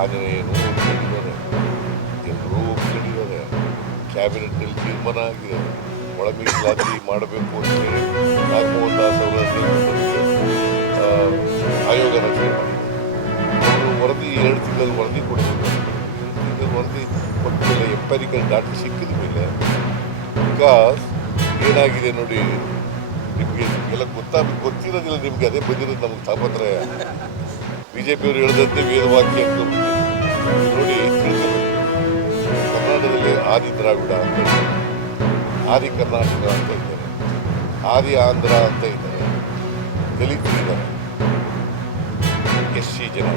ಆಂಜನೇಯನು ಒಪ್ಕೊಂಡಿದ್ದಾರೆ, ಎಲ್ಲರೂ ಒಪ್ಕೊಂಡಿದ್ದಾರೆ. ಕ್ಯಾಬಿನೆಟ್ನಲ್ಲಿ ತೀರ್ಮಾನ ಆಗಿದೆ, ಒಳ ಮೀಸಲಾತಿ ಮಾಡಬೇಕು ಅಂತೇಳಿ ನಾಗಮೋಹನ್ ದಾಸ್ ಅವರ ಆಯೋಗ ರಚನೆ ಮಾಡಿದೆ. ಅವರು ವರದಿ 2 ತಿಂಗಳಲ್ಲಿ ವರದಿ ಕೊಡಬೇಕು. 2 ತಿಂಗಳ ವರದಿ ಕೊಟ್ಟ ಮೇಲೆ ಎಂಪೈರಿಕಲ್ ಡಾಟಾ ಸಿಕ್ಕಿದ ಮೇಲೆ ಬಿಕಾಸ್ ಏನಾಗಿದೆ ನೋಡಿ, ನಿಮಗೆ ಎಲ್ಲ ಗೊತ್ತಿರೋದಿಲ್ಲ. ನಿಮಗೆ ಅದೇ ಬಂದಿರೋದು ನಮಗೆ ತಾಪತ್ರಯ. ಬಿಜೆಪಿಯವರು ಹೇಳಿದಂತೆ ವೇದವಾಕ್ಯ ಅಂತ ನೋಡಿ ತಿಳ್ಕೋಬೇಕು. ಕರ್ನಾಟಕದಲ್ಲಿ ಆದಿ ದ್ರಾವಿಡ ಅಂತ ಇದ್ದಾರೆ, ಆದಿ ಕರ್ನಾಟಕ ಅಂತ ಇದ್ದಾರೆ, ಆದಿ ಆಂಧ್ರ ಅಂತ ಇದ್ದಾರೆ, ದಲಿತರಿದ್ದಾರೆ, SC ಜನ.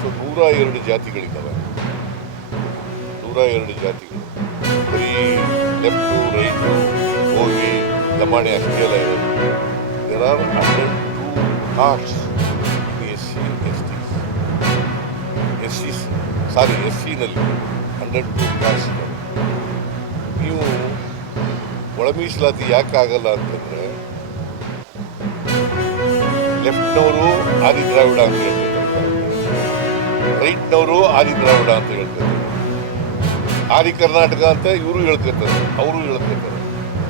ಸೊ 102 ಜಾತಿಗಳಿದ್ದಾವೆ. 102 ಜಾತಿಗಳು. ಬರೀ ಲೆಫ್ಟು ರೈಟು ಗೋವಿ ಲಮಾಣಿ ಅಷ್ಟೇ ಅಲ್ಲ ಇರೋದು. There are 102 castes. SC-ನಲ್ಲಿ 102 ಕಾಸ್ಟ್ ಇದ್ದಾವೆ. ನೀವು ಒಳ ಮೀಸಲಾತಿ ಯಾಕೆ ಆಗಲ್ಲ ಅಂತಂದರೆ, ಲೆಫ್ಟ್ನವರು ಆದಿ ದ್ರಾವಿಡ ಅಂತ ಹೇಳ್ತಾರೆ, ರೈಟ್ನವರು ಆದಿ ದ್ರಾವಿಡ ಅಂತ ಹೇಳ್ತಾರೆ, ಆದಿ ಕರ್ನಾಟಕ ಅಂತ ಇವರು ಹೇಳ್ತಿರ್ತಾರೆ, ಅವರು ಹೇಳ್ತಿರ್ತಾರೆ.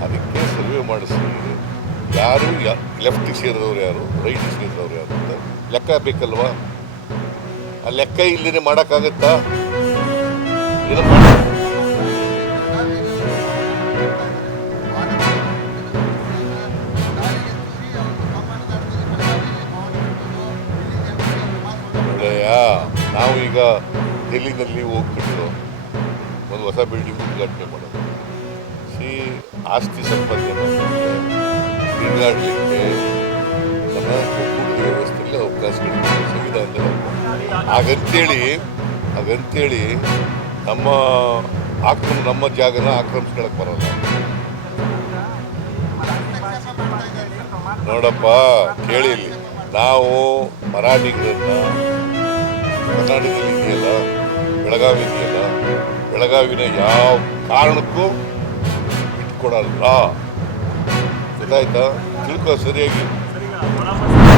ಅದಕ್ಕೆ ಸರ್ವೆ ಮಾಡಿಸಿ ಯಾರು ಲೆಫ್ಟಿಗೆ ಸೇರಿದವ್ರು ಯಾರು, ರೈಟಿಗೆ ಸೇರಿದವ್ರು ಯಾರು ಅಂತ ಲೆಕ್ಕ ಬೇಕಲ್ವಾ? ಆ ಲೆಕ್ಕ ಇಲ್ಲದೇ ಮಾಡೋಕ್ಕಾಗತ್ತಾ? ನಾವು ಈಗ ಡೆಲ್ಲಿನಲ್ಲಿ ಹೋಗ್ಬಿಟ್ಟು ಒಂದು ಹೊಸ ಬಿಲ್ಡಿಂಗ್ ಉದ್ಘಾಟನೆ ಮಾಡೋದು. ಆಸ್ತಿ ಸಂಪಾದನೆ ತಿರುಗಾಡಲಿಕ್ಕೆ ನಮ್ಮ ಒಕ್ಕೂಟದ ವ್ಯವಸ್ಥೆಯಲ್ಲಿ ಅವಕಾಶಗಳಿದೆ ಸಂವಿಧಾನದಲ್ಲಿ. ಹಾಗಂತೇಳಿ ನಮ್ಮ ಜಾಗನ ಆಕ್ರಮಿಸ್ಕೊಳಕ್ಕೆ ಬರೋಲ್ಲ. ನೋಡಪ್ಪ ಕೇಳಿ, ಇಲ್ಲಿ ನಾವು ಮರಾಠಿಗರನ್ನ ಕರ್ನಾಟಕದಲ್ಲಿ ಇದೆಯಲ್ಲ, ಬೆಳಗಾವಿ ಇದೆಯಲ್ಲ, ಬೆಳಗಾವಿನ ಯಾವ ಕಾರಣಕ್ಕೂ ಬಿಟ್ಕೊಡಲ್ಲ. ಗೊತ್ತಾಯ್ತಾ? ತಿಳ್ಕೊ ಸರಿಯಾಗಿ.